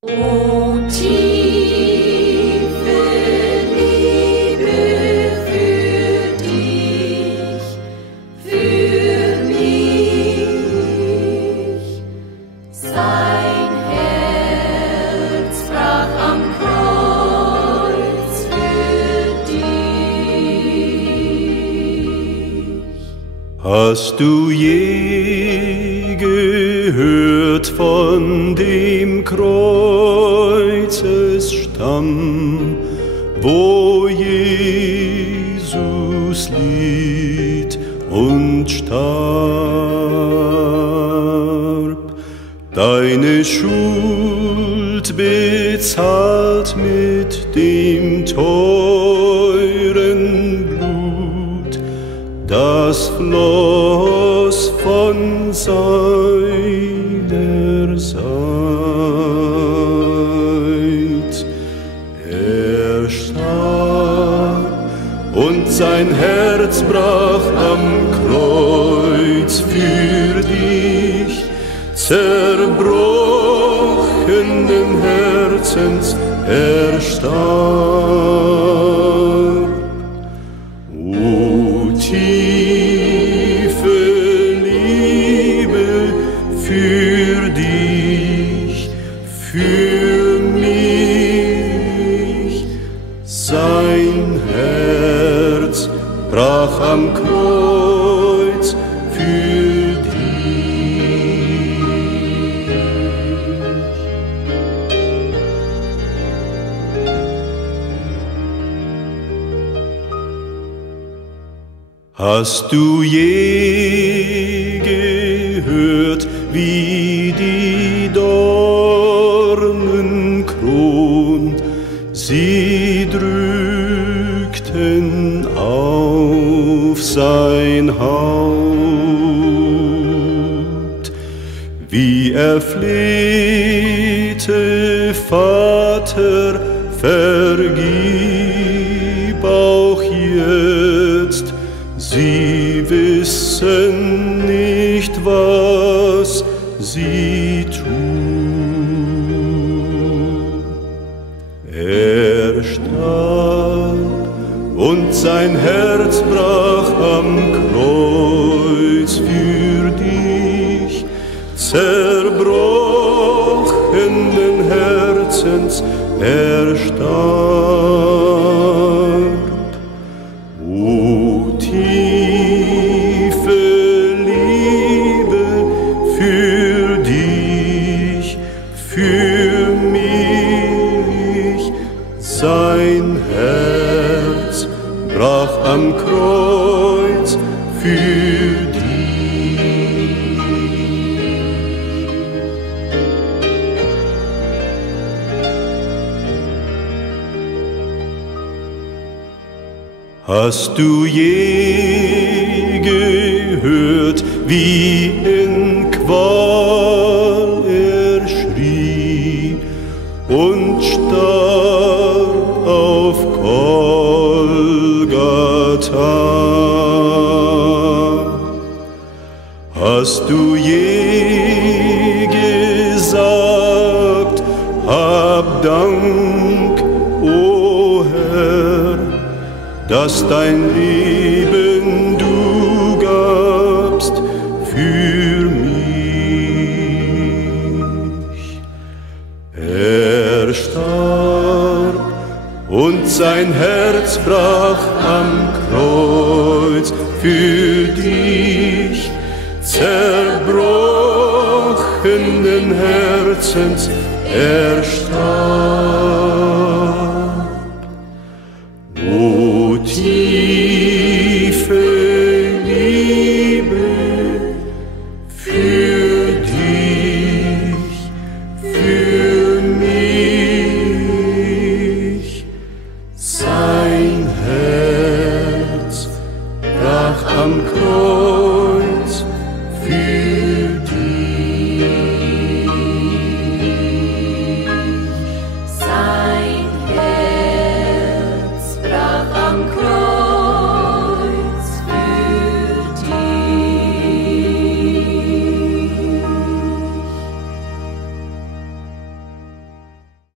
O tiefe Liebe für dich, für mich, sein Herz brach am Kreuz für dich. Hast du je gehört von dem Kreuzesstamm, wo Jesus litt und starb? Deine Schuld bezahlt mit dem teuren Blut, das floss von seiner Seite. Er starb und sein Herz brach am Kreuz für dich, zerbrochenen Herzens er starb. O tiefe Liebe für dich, für mich, sein Herz brach am Kreuz für dich. Hast du je gehört, wie die Dornenkron sie drückten auf sein Haupt? Wie er flehte, Vater, vergib auch jetzt, sie wissen nicht, was sie tun. Er starb und sein Herz brach am Kreuz für dich, zerbrochenen Herzens er starb. O tiefe Liebe für dich, für mich, sein Herz brach am Kreuz für dich. Hast du je gehört, wie in Qual er schrie und starb auf Golgatha? Hast du je gesagt, hab Dank, o Herr, dass dein Leben du gabst für mich? Er starb und sein Herz brach am Kreuz für dich, zerbrochenen Herzens er starb.